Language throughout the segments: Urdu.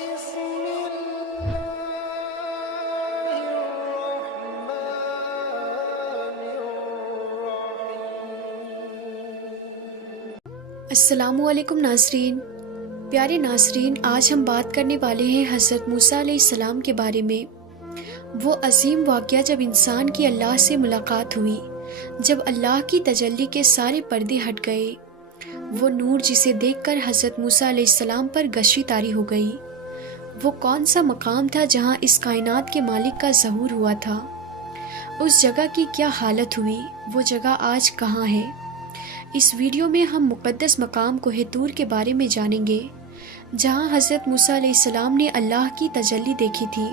بسم الله الرحمن الرحيم۔ السلام علیکم ناظرین۔ پیارے ناظرین، آج ہم بات کرنے والے ہیں حضرت موسیٰ علیہ السلام کے بارے میں۔ وہ عظیم واقعہ جب انسان کی اللہ سے ملاقات ہوئی، جب اللہ کی تجلی کے سارے پردے ہٹ گئے، وہ نور جسے دیکھ کر حضرت موسیٰ علیہ السلام پر گشی طاری ہو گئی۔ وہ کون سا مقام تھا جہاں اس کائنات کے مالک کا ظہور ہوا تھا؟ اس جگہ کی کیا حالت ہوئی؟ وہ جگہ آج کہاں ہے؟ اس ویڈیو میں ہم مقدس مقام کوہ طور کے بارے میں جانیں گے، جہاں حضرت موسیٰ علیہ السلام نے اللہ کی تجلی دیکھی تھی۔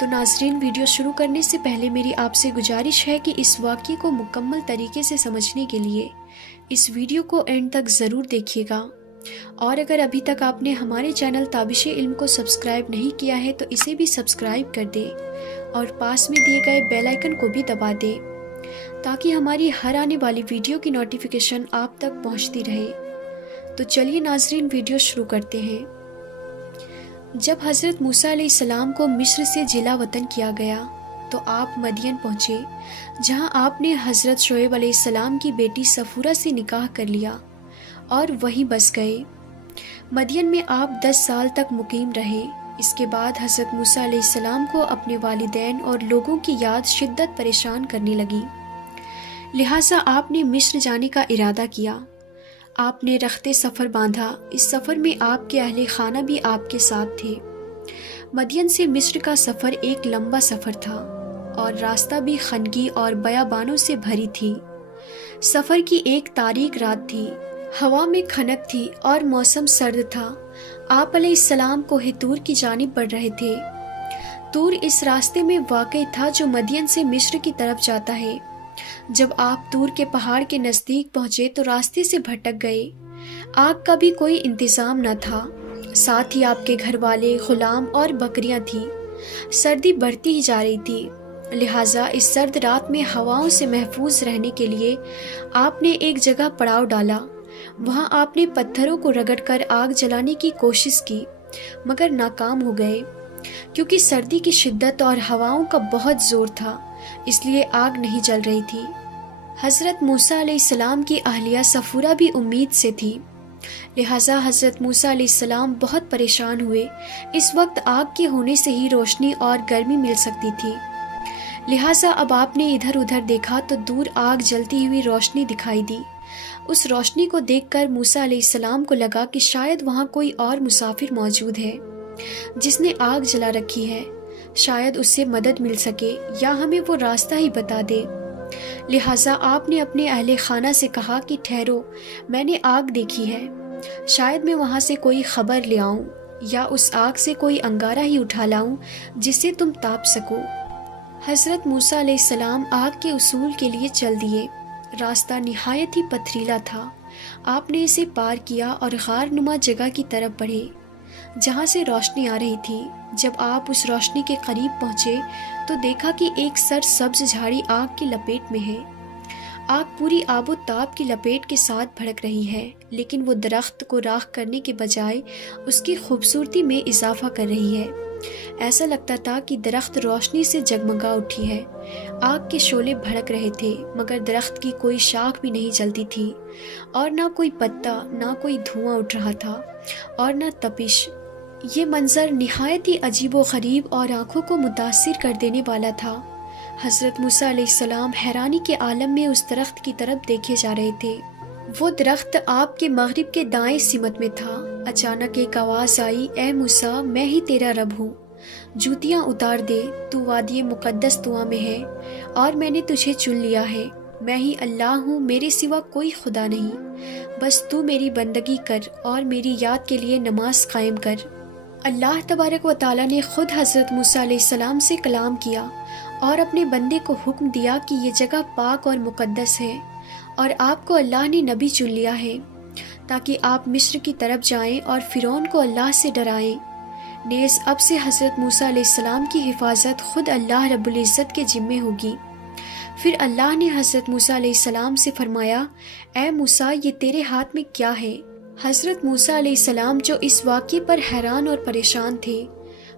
تو ناظرین، ویڈیو شروع کرنے سے پہلے میری آپ سے گزارش ہے کہ اس واقعے کو مکمل طریقے سے سمجھنے کے لیے اس ویڈیو کو اینڈ تک ضرور دیکھیے گا، اور اگر ابھی تک آپ نے ہمارے چینل تابش علم کو سبسکرائب نہیں کیا ہے تو اسے بھی سبسکرائب کر دیں اور پاس میں دیے گئے بیل آئیکن کو بھی دبا دیں تاکہ ہماری ہر آنے والی ویڈیو کی نوٹیفیکیشن آپ تک پہنچتی رہے۔ تو چلیے ناظرین، ویڈیو شروع کرتے ہیں۔ جب حضرت موسیٰ علیہ السلام کو مصر سے جلا وطن کیا گیا تو آپ مدین پہنچے، جہاں آپ نے حضرت شعیب علیہ السلام کی بیٹی صفورہ سے نکاح کر لیا اور وہیں بس گئے۔ مدین میں آپ 10 سال تک مقیم رہے۔ اس کے بعد حضرت موسیٰ علیہ السلام کو اپنے والدین اور لوگوں کی یاد شدت پریشان کرنے لگی، لہٰذا آپ نے مصر جانے کا ارادہ کیا۔ آپ نے رخت سفر باندھا۔ اس سفر میں آپ کے اہل خانہ بھی آپ کے ساتھ تھے۔ مدین سے مصر کا سفر ایک لمبا سفر تھا اور راستہ بھی خنگی اور بیابانوں سے بھری تھی۔ سفر کی ایک تاریک رات تھی، ہوا میں کھنک تھی اور موسم سرد تھا۔ آپ علیہ السلام کوہ طور کی جانب بڑھ رہے تھے۔ طور اس راستے میں واقع تھا جو مدین سے مصر کی طرف جاتا ہے۔ جب آپ طور کے پہاڑ کے نزدیک پہنچے تو راستے سے بھٹک گئے۔ آگ کا بھی کوئی انتظام نہ تھا، ساتھ ہی آپ کے گھر والے، غلام اور بکریاں تھیں۔ سردی بڑھتی ہی جا رہی تھی، لہٰذا اس سرد رات میں ہواؤں سے محفوظ رہنے کے لیے آپ نے ایک جگہ پڑاؤ ڈالا۔ وہاں آپ نے پتھروں کو رگڑ کر آگ جلانے کی کوشش کی، مگر ناکام ہو گئے، کیونکہ سردی کی شدت اور ہواؤں کا بہت زور تھا، اس لیے آگ نہیں جل رہی تھی۔ حضرت موسیٰ علیہ السلام کی اہلیہ صفورہ بھی امید سے تھی، لہٰذا حضرت موسیٰ علیہ السلام بہت پریشان ہوئے۔ اس وقت آگ کے ہونے سے ہی روشنی اور گرمی مل سکتی تھی، لہٰذا اب آپ نے ادھر ادھر دیکھا تو دور آگ جلتی ہوئی روشنی دکھائی دی۔ اس روشنی کو دیکھ کر موسیٰ علیہ السلام کو لگا کہ شاید وہاں کوئی اور مسافر موجود ہے جس نے آگ جلا رکھی ہے، شاید اس سے مدد مل سکے یا ہمیں وہ راستہ ہی بتا دے۔ لہٰذا آپ نے اپنے اہل خانہ سے کہا کہ ٹھہرو، میں نے آگ دیکھی ہے، شاید میں وہاں سے کوئی خبر لے آؤں یا اس آگ سے کوئی انگارہ ہی اٹھا لاؤں جس سے تم تاپ سکو۔ حضرت موسیٰ علیہ السلام آگ کے اصول کے لیے چل دیے۔ راستہ نہایت ہی پتھریلا تھا۔ آپ نے اسے پار کیا اور غار نما جگہ کی طرف بڑھے جہاں سے روشنی آ رہی تھی۔ جب آپ اس روشنی کے قریب پہنچے تو دیکھا کہ ایک سرسبز جھاڑی آگ کی لپیٹ میں ہے۔ آگ پوری آب و تاب کی لپیٹ کے ساتھ بھڑک رہی ہے، لیکن وہ درخت کو راکھ کرنے کے بجائے اس کی خوبصورتی میں اضافہ کر رہی ہے۔ ایسا لگتا تھا کہ درخت روشنی سے جگمگا اٹھی ہے۔ آگ کے شعلے بھڑک رہے تھے، مگر درخت کی کوئی شاخ بھی نہیں جلتی تھی، اور نہ کوئی پتا، نہ کوئی دھواں اٹھ رہا تھا اور نہ تپش۔ یہ منظر نہایت ہی عجیب و غریب اور آنکھوں کو متاثر کر دینے والا تھا۔ حضرت موسیٰ علیہ السلام حیرانی کے عالم میں اس درخت کی طرف دیکھے جا رہے تھے۔ وہ درخت آپ کے مغرب کے دائیں سمت میں تھا۔ اچانک ایک آواز آئی، اے موسیٰ، میں ہی تیرا رب ہوں، جوتیاں اتار دے، تو وادی مقدس طویٰ میں ہے اور میں نے تجھے چن لیا ہے۔ میں ہی اللہ ہوں، میرے سوا کوئی خدا نہیں، بس تو میری بندگی کر اور میری یاد کے لیے نماز قائم کر۔ اللہ تبارک و تعالیٰ نے خود حضرت موسیٰ علیہ السلام سے کلام کیا اور اپنے بندے کو حکم دیا کہ یہ جگہ پاک اور مقدس ہے، اور آپ کو اللہ نے نبی چن لیا ہے تاکہ آپ مصر کی طرف جائیں اور فرعون کو اللہ سے ڈرائیں۔ نیز اب سے حضرت موسیٰ علیہ السلام کی حفاظت خود اللہ رب العزت کے ذمے ہوگی۔ پھر اللہ نے حضرت موسیٰ علیہ السلام سے فرمایا، اے موسیٰ، یہ تیرے ہاتھ میں کیا ہے؟ حضرت موسیٰ علیہ السلام جو اس واقعے پر حیران اور پریشان تھے،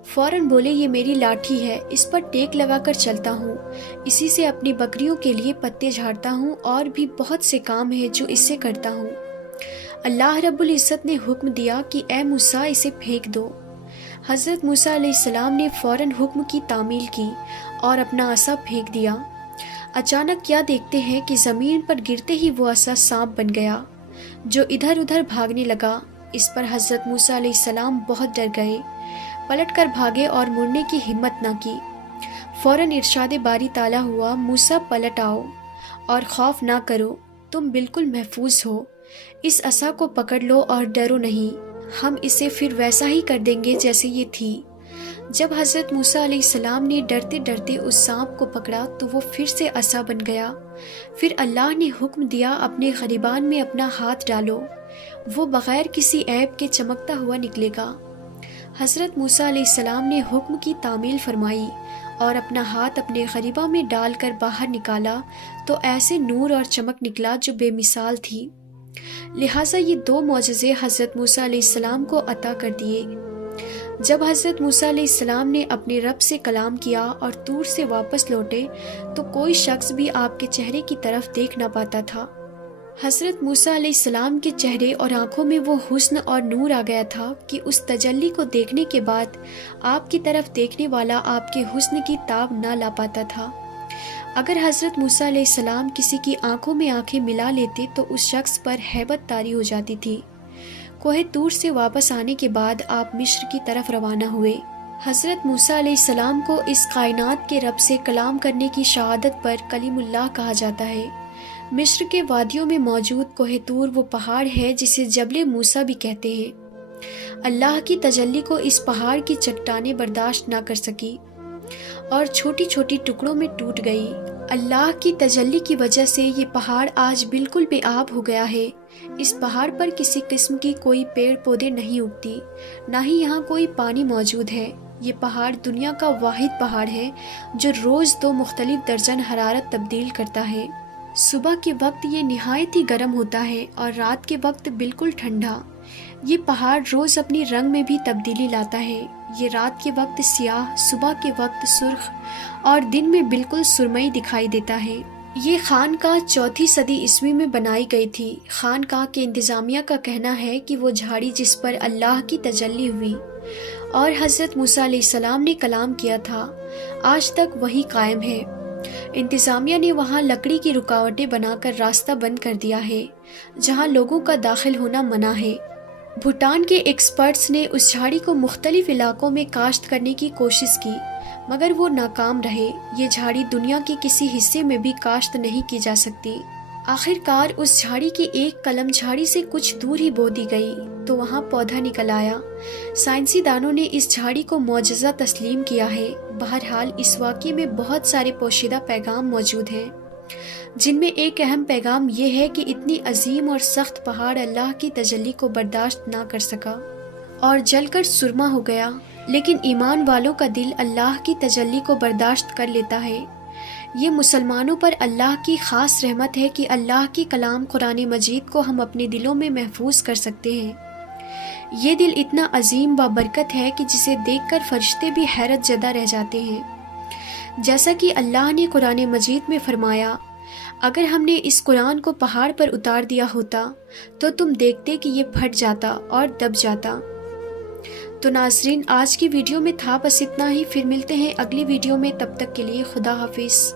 فوراً بولے یہ میری لاٹھی ہے، اس پر ٹیک لگا کر چلتا ہوں، اسی سے اپنی بکریوں کے لیے پتے جھاڑتا ہوں اور بھی بہت سے کام ہیں جو اس سے کرتا ہوں۔ اللہ رب العزت نے حکم دیا کہ اے موسیٰ اسے پھینک دو۔ حضرت موسیٰ علیہ السلام نے فوراً حکم کی تعمیل کی اور اپنا عصا پھینک دیا۔ اچانک کیا دیکھتے ہیں کہ زمین پر گرتے ہی وہ عصا سانپ بن گیا جو ادھر ادھر بھاگنے لگا۔ اس پر حضرت موسیٰ علیہ السلام بہت ڈر گئے، پلٹ کر بھاگے اور مڑنے کی ہمت نہ کی۔ فوراً ارشاد باری تعالیٰ ہوا، موسیٰ پلٹ آؤ اور خوف نہ کرو، تم بالکل محفوظ ہو، اس عصا کو پکڑ لو اور ڈرو نہیں، ہم اسے پھر ویسا ہی کر دیں گے جیسے یہ تھی۔ جب حضرت موسیٰ علیہ السلام نے ڈرتے ڈرتے اس سانپ کو پکڑا تو وہ پھر سے عصا بن گیا۔ پھر اللہ نے حکم دیا اپنے گریبان میں اپنا ہاتھ ڈالو، وہ بغیر کسی عیب کے چمکتا ہوا نکلے گا۔ حضرت موسیٰ علیہ السلام نے حکم کی تعمیل فرمائی اور اپنا ہاتھ اپنے گریباں میں ڈال کر باہر نکالا تو ایسے نور اور چمک نکلا جو بے مثال تھی۔ لہٰذا یہ دو معجزے حضرت موسیٰ علیہ السلام کو عطا کر دیے۔ جب حضرت موسیٰ علیہ السلام نے اپنے رب سے کلام کیا اور طور سے واپس لوٹے تو کوئی شخص بھی آپ کے چہرے کی طرف دیکھ نہ پاتا تھا۔ حضرت موسیٰ علیہ السلام کے چہرے اور آنکھوں میں وہ حسن اور نور آ گیا تھا کہ اس تجلی کو دیکھنے کے بعد آپ کی طرف دیکھنے والا آپ کے حسن کی تاب نہ لا پاتا تھا۔ اگر حضرت موسیٰ علیہ السلام کسی کی آنکھوں میں آنکھیں ملا لیتے تو اس شخص پر ہیبت طاری ہو جاتی تھی۔ کوہ طور سے واپس آنے کے بعد آپ مصر کی طرف روانہ ہوئے۔ حضرت موسیٰ علیہ السلام کو اس کائنات کے رب سے کلام کرنے کی شہادت پر کلیم اللہ کہا جاتا ہے۔ مصر کے وادیوں میں موجود کوہ طور وہ پہاڑ ہے جسے جبل موسیٰ بھی کہتے ہیں۔ اللہ کی تجلی کو اس پہاڑ کی چٹانیں برداشت نہ کر سکی اور چھوٹی چھوٹی ٹکڑوں میں ٹوٹ گئی۔ اللہ کی تجلی کی وجہ سے یہ پہاڑ آج بالکل بے آب ہو گیا ہے۔ اس پہاڑ پر کسی قسم کی کوئی پیڑ پودے نہیں اگتی، نہ ہی یہاں کوئی پانی موجود ہے۔ یہ پہاڑ دنیا کا واحد پہاڑ ہے جو روز 2 مختلف درجن حرارت تبدیل کرتا ہے۔ صبح کے وقت یہ نہایت ہی گرم ہوتا ہے اور رات کے وقت بالکل ٹھنڈا۔ یہ پہاڑ روز اپنی رنگ میں بھی تبدیلی لاتا ہے۔ یہ رات کے وقت سیاہ، صبح کے وقت سرخ اور دن میں بالکل سرمئی دکھائی دیتا ہے۔ یہ خانقاہ 4 صدی عیسوی میں بنائی گئی تھی۔ خانقاہ کے انتظامیہ کا کہنا ہے کہ وہ جھاڑی جس پر اللہ کی تجلی ہوئی اور حضرت موسیٰ علیہ السلام نے کلام کیا تھا آج تک وہی قائم ہے۔ انتظامیہ نے وہاں لکڑی کی رکاوٹیں بنا کر راستہ بند کر دیا ہے جہاں لوگوں کا داخل ہونا منع ہے۔ بھوٹان کے ایکسپرٹس نے اس جھاڑی کو مختلف علاقوں میں کاشت کرنے کی کوشش کی مگر وہ ناکام رہے۔ یہ جھاڑی دنیا کے کسی حصے میں بھی کاشت نہیں کی جا سکتی۔ آخر کار اس جھاڑی کی ایک کلم جھاڑی سے کچھ دور ہی بو دی گئی تو وہاں پودا نکل آیا۔ سائنسی دانوں نے اس جھاڑی کو معجزہ تسلیم کیا ہے۔ بہرحال اس واقعے میں بہت سارے پوشیدہ پیغام موجود ہیں، جن میں ایک اہم پیغام یہ ہے کہ اتنی عظیم اور سخت پہاڑ اللہ کی تجلی کو برداشت نہ کر سکا اور جل کر سرما ہو گیا، لیکن ایمان والوں کا دل اللہ کی تجلی کو برداشت کر لیتا ہے۔ یہ مسلمانوں پر اللہ کی خاص رحمت ہے کہ اللہ کی کلام قرآن مجید کو ہم اپنے دلوں میں محفوظ کر سکتے ہیں۔ یہ دل اتنا عظیم بابرکت ہے کہ جسے دیکھ کر فرشتے بھی حیرت زدہ رہ جاتے ہیں۔ جیسا کہ اللہ نے قرآن مجید میں فرمایا، اگر ہم نے اس قرآن کو پہاڑ پر اتار دیا ہوتا تو تم دیکھتے کہ یہ پھٹ جاتا اور دب جاتا۔ تو ناظرین، آج کی ویڈیو میں تھا بس اتنا ہی، پھر ملتے ہیں اگلی ویڈیو میں، تب تک کے لیے خدا حافظ۔